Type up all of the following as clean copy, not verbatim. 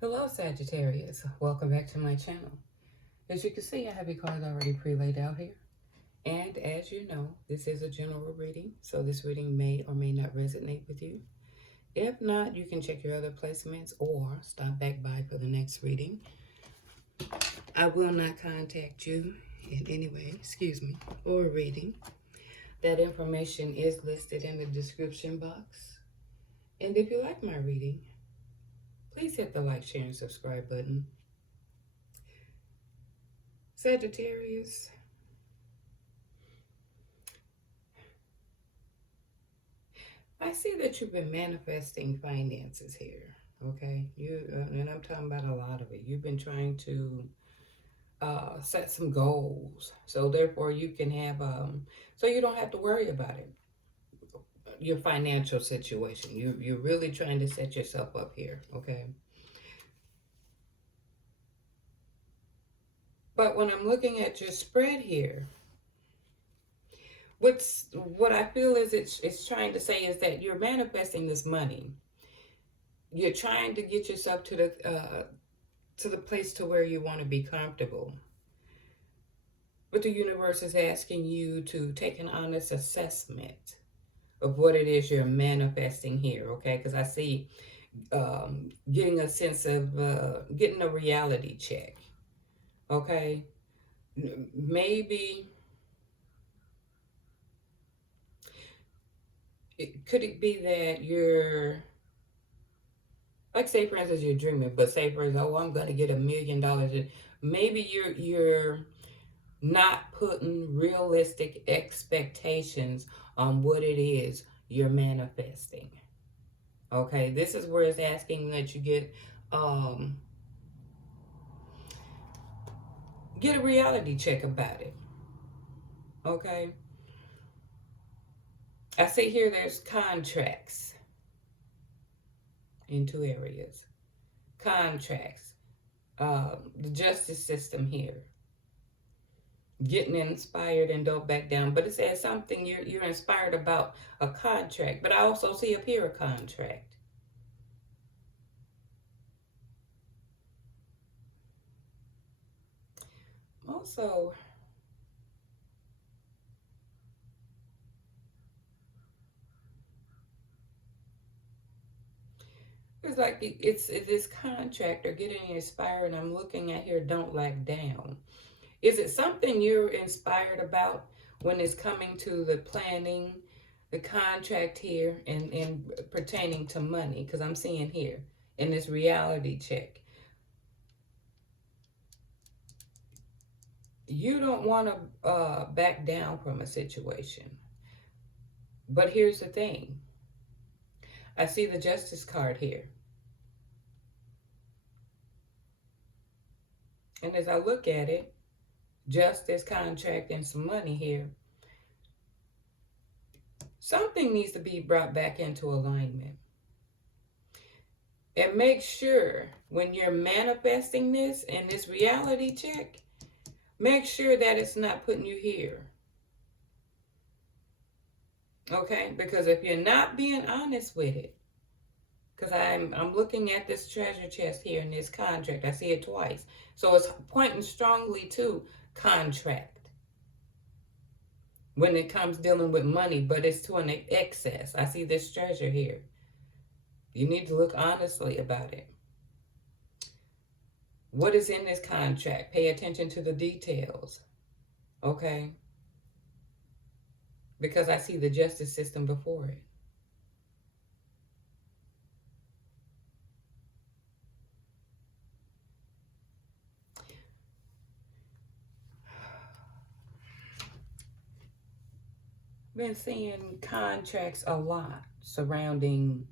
Hello Sagittarius, welcome back to my channel. As you can see, I have your cards already pre-laid out here. And as you know, this is a general reading, so this reading may or may not resonate with you. If not, you can check your other placements or stop back by for the next reading. I will not contact you in any way, or a reading. That information is listed in the description box. And if you like my reading, please hit the like, share, and subscribe button. Sagittarius, I see that you've been manifesting finances here, okay? And I'm talking about a lot of it. You've been trying to set some goals, so therefore you can have, so you don't have to worry about it. Your financial situation. You're really trying to set yourself up here, okay? But when I'm looking at your spread here, what I feel is it's trying to say is that you're manifesting this money. You're trying to get yourself to the place to where you want to be comfortable. But the universe is asking you to take an honest assessment of what it is you're manifesting here, okay? Because I see getting a sense of getting a reality check, okay? Maybe could it be that you're, like, say for instance you're dreaming, but say for instance, oh, I'm going to get $1 million. Maybe you're not putting realistic expectations on what it is you're manifesting. Okay, this is where it's asking that you get a reality check about it. Okay, I see here there's contracts in 2 areas. Contracts, the justice system here. Getting inspired and don't back down. But it says something you're inspired about a contract. But I also see up here a contract. Also, it's like it's this contract or getting inspired, and I'm looking at here, don't back down. Is it something you're inspired about when it's coming to the planning, the contract here, and pertaining to money? Because I'm seeing here in this reality check, you don't want to back down from a situation. But here's the thing. I see the justice card here. And as I look at it, justice, contract, and some money here, something needs to be brought back into alignment. And make sure when you're manifesting this in this reality check, make sure that it's not putting you here. Okay? Because if you're not being honest with it, because I'm looking at this treasure chest here in this contract. I see it twice. So it's pointing strongly to contract when it comes dealing with money, but it's to an excess. I see this treasure here. You need to look honestly about it. What is in this contract? Pay attention to the details. Okay? Because I see the justice system before it. Been seeing contracts a lot surrounding,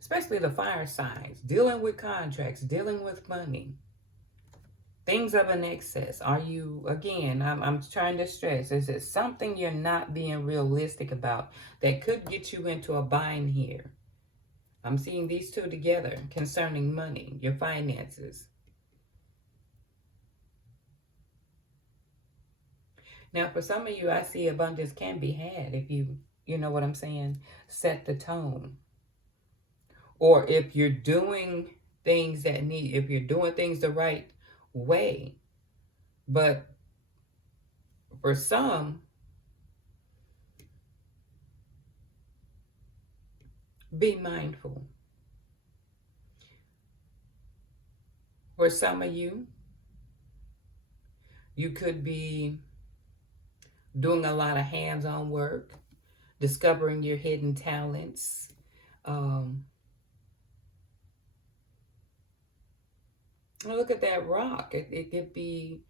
especially the fire signs, dealing with contracts, dealing with money, things of an excess. Are you, again, I'm trying to stress, is it something you're not being realistic about that could get you into a bind here? I'm seeing these two together concerning money, your finances. Now, for some of you, I see abundance can be had if you know what I'm saying, set the tone. Or if you're doing things that need, if you're doing things the right way. But for some, be mindful. For some of you, you could be doing a lot of hands-on work, discovering your hidden talents. Look at that rock. It could be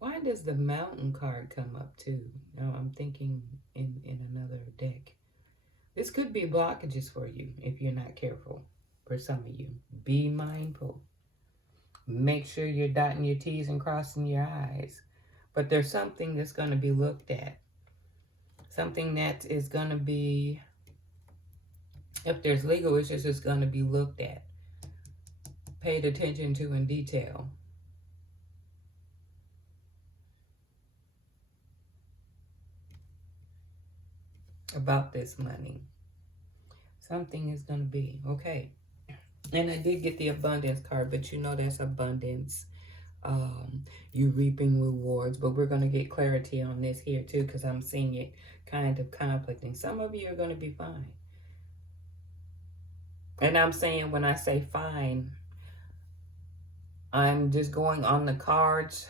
why does the mountain card come up too? I'm thinking in another deck. This could be blockages for you if you're not careful. For some of you, be mindful. Make sure you're dotting your T's and crossing your I's. But there's something that's going to be looked at. Something that is going to be, if there's legal issues, it's going to be looked at. Paid attention to in detail. About this money. Something is going to be, okay. And I did get the abundance card, but you know that's abundance. You reaping rewards, but we're going to get clarity on this here too, because I'm seeing it kind of conflicting. Some of you are going to be fine. And I'm saying, when I say fine, I'm just going on the cards,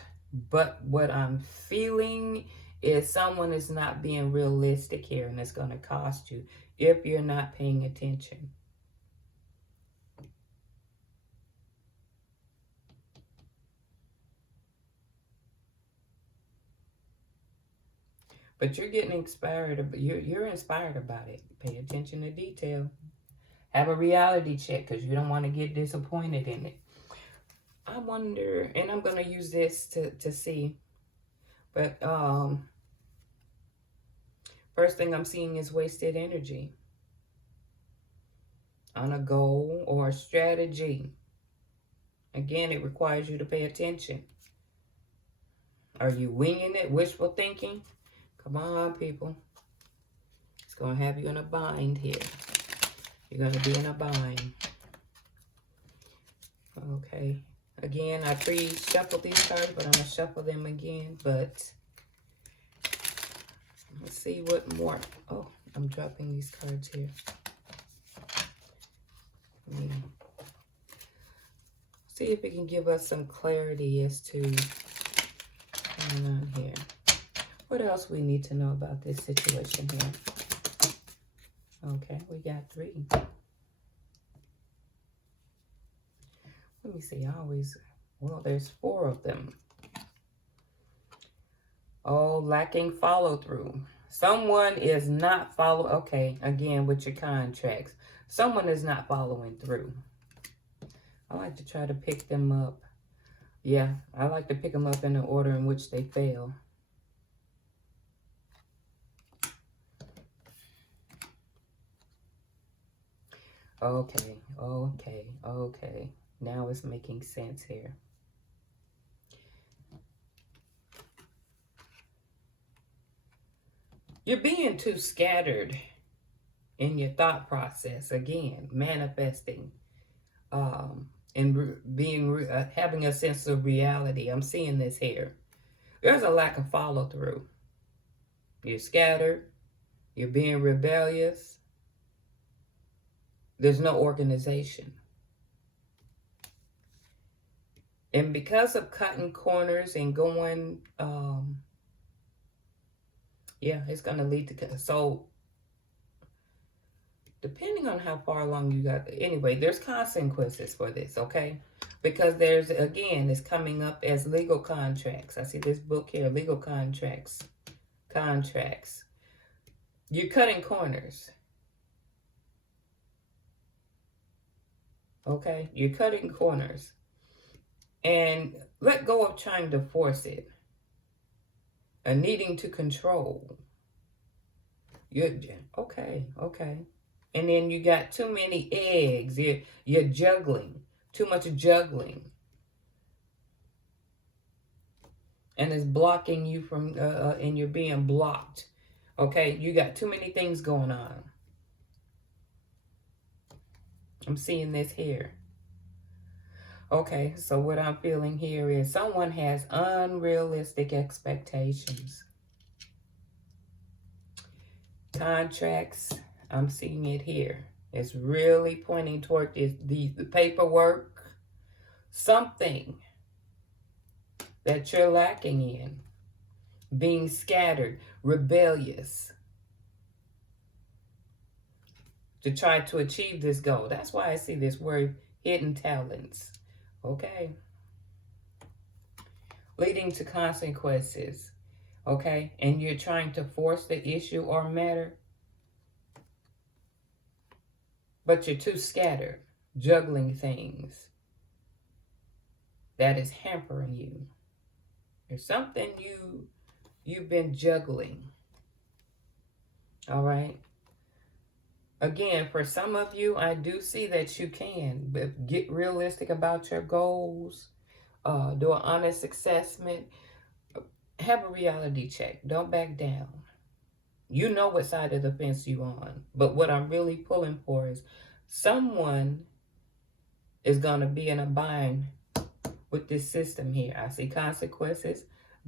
but what I'm feeling is someone is not being realistic here, and it's going to cost you if you're not paying attention. But you're getting inspired. You're inspired about it. Pay attention to detail. Have a reality check, because you don't want to get disappointed in it. I wonder, and I'm going to use this to see. But first thing I'm seeing is wasted energy on a goal or a strategy. Again, it requires you to pay attention. Are you winging it, wishful thinking? Come on, people. It's going to have you in a bind here. You're going to be in a bind. Okay. Again, I pre-shuffled these cards, but I'm going to shuffle them again. But let's see what more. Oh, I'm dropping these cards here. See if it can give us some clarity as to what's going on here. What else we need to know about this situation here? Okay, we got 3. Let me see, well, there's 4 of them. Oh, lacking follow through. Someone is not okay, again, with your contracts. Someone is not following through. I like to try to pick them up. Yeah, I like to pick them up in the order in which they fail. Okay. Now it's making sense here. You're being too scattered in your thought process. Again, manifesting. And having a sense of reality. I'm seeing this here. There's a lack of follow through. You're scattered. You're being rebellious. There's no organization. And because of cutting corners and going, yeah, it's going to lead to, so depending on how far along you got, anyway, there's consequences for this, okay? Because there's, again, it's coming up as legal contracts. I see this book here, legal contracts. You're cutting corners. Okay? You're cutting corners. And let go of trying to force it. A needing to control. Okay. And then you got too many eggs. You're juggling. Too much juggling. And it's blocking you from, and you're being blocked. Okay, you got too many things going on. I'm seeing this here. Okay, so what I'm feeling here is someone has unrealistic expectations. Contracts, I'm seeing it here. It's really pointing toward the paperwork, something that you're lacking in, being scattered, rebellious, to try to achieve this goal. That's why I see this word, hidden talents. Okay. Leading to consequences. Okay. And you're trying to force the issue or matter, but you're too scattered, juggling things that is hampering you. There's something you've been juggling. All right. Again, for some of you, I do see that you can, but get realistic about your goals. Do an honest assessment. Have a reality check. Don't back down. You know what side of the fence you on. But what I'm really pulling for is someone is going to be in a bind with this system here. I see consequences,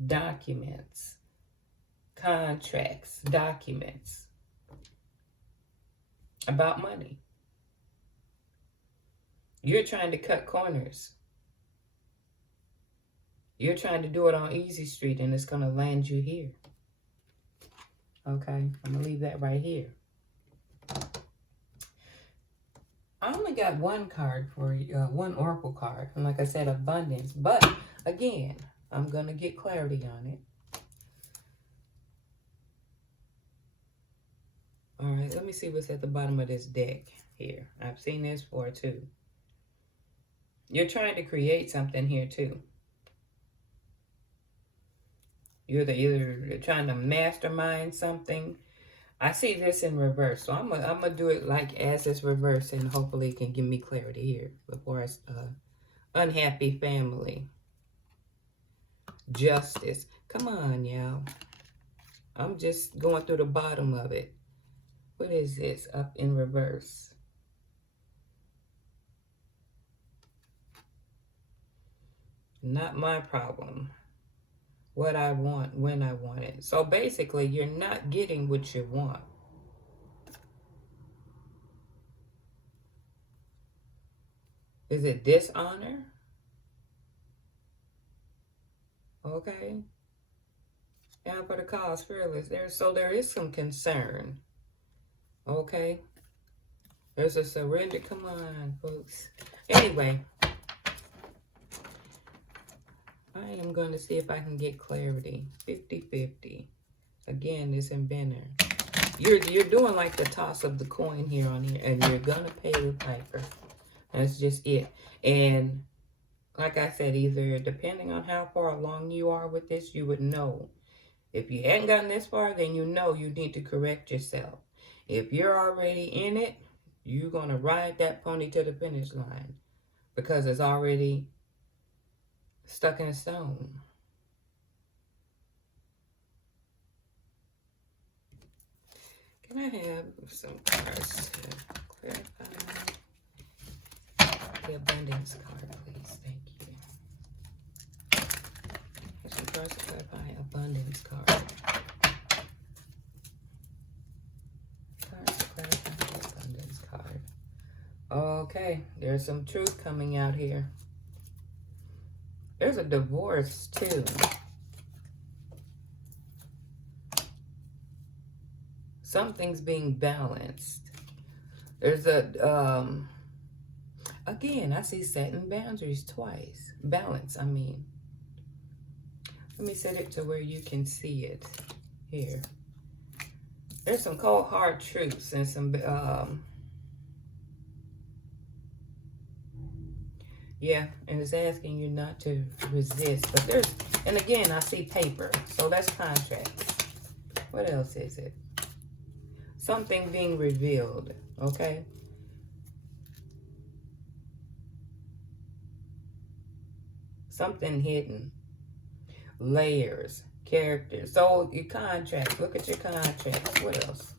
documents, contracts, documents about money. You're trying to cut corners. You're trying to do it on Easy Street, and it's going to land you here. Okay, I'm going to leave that right here. I only got one card for you, one oracle card. And like I said, abundance. But, again, I'm going to get clarity on it. All right, let me see what's at the bottom of this deck here. I've seen this before, too. You're trying to create something here, too. You're either trying to mastermind something. I see this in reverse. So I'm gonna do it like as it's reversed, and hopefully it can give me clarity here before I unhappy family. Justice. Come on, y'all. I'm just going through the bottom of it. What is this up in reverse? Not my problem. What I want, when I want it. So basically, you're not getting what you want. Is it dishonor? Okay. Now for the cause, fearless. There is some concern. Okay. There's a surrender. Come on, folks. Anyway. I am going to see if I can get clarity. 50-50. Again, this inventor. You're doing like the toss of the coin here on here, and you're going to pay the piper. That's just it. And like I said, either depending on how far along you are with this, you would know. If you hadn't gotten this far, then you know you need to correct yourself. If you're already in it, you're going to ride that pony to the finish line because it's already stuck in a stone. Can I have some cards to clarify the abundance card, please? Thank you. Have some cards to clarify abundance card. Cards to clarify the abundance card. Okay, there's some truth coming out here. There's a divorce, too. Something's being balanced. There's again, I see setting boundaries twice. Balance, I mean. Let me set it to where you can see it here. There's some cold, hard truths and some, yeah, and it's asking you not to resist. But there's, and again, I see paper. So that's contracts. What else is it? Something being revealed, okay? Something hidden. Layers. Character. So your contract. Look at your contracts. What else?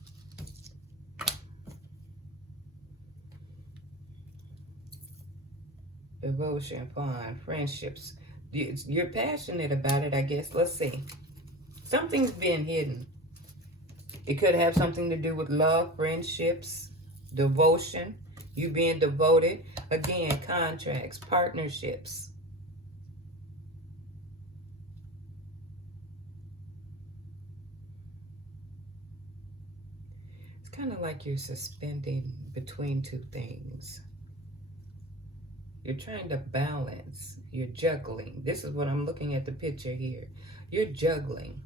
Devotion, fun, friendships. You're passionate about it, I guess. Let's see. Something's being hidden. It could have something to do with love, friendships, devotion, you being devoted. Again, contracts, partnerships. It's kind of like you're suspending between two things. You're trying to balance. You're juggling. This is what I'm looking at the picture here. You're juggling.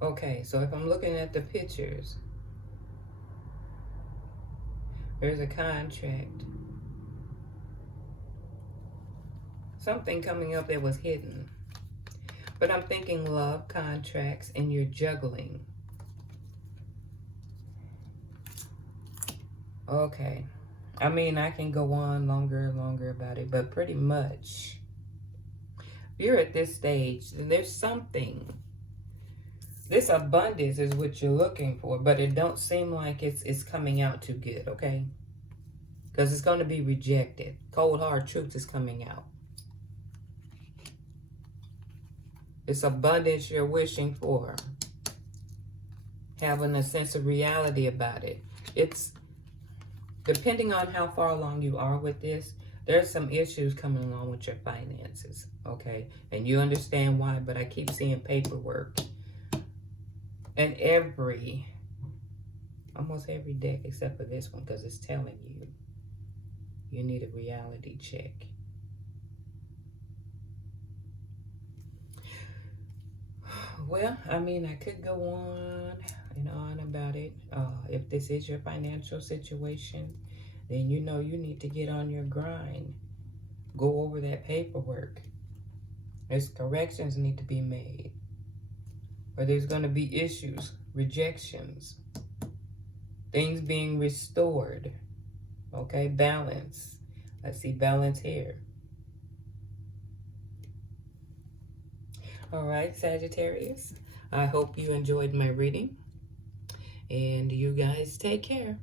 Okay, so if I'm looking at the pictures, there's a contract. Something coming up that was hidden. But I'm thinking love, contracts, and you're juggling. Okay. I mean, I can go on longer and longer about it, but pretty much, you're at this stage, and there's something. This abundance is what you're looking for, but it don't seem like it's coming out too good, okay? Because it's going to be rejected. Cold, hard truth is coming out. It's abundance you're wishing for. Having a sense of reality about it. It's depending on how far along you are with this, there's some issues coming along with your finances, okay? And you understand why, but I keep seeing paperwork. And almost every deck except for this one, because it's telling you need a reality check. Well, I mean, I could go on and on about it. If this is your financial situation, then you know you need to get on your grind. Go over that paperwork. There's corrections need to be made. Or there's going to be issues, rejections, things being restored. Okay, balance. I see balance here. All right, Sagittarius. I hope you enjoyed my reading. And you guys take care.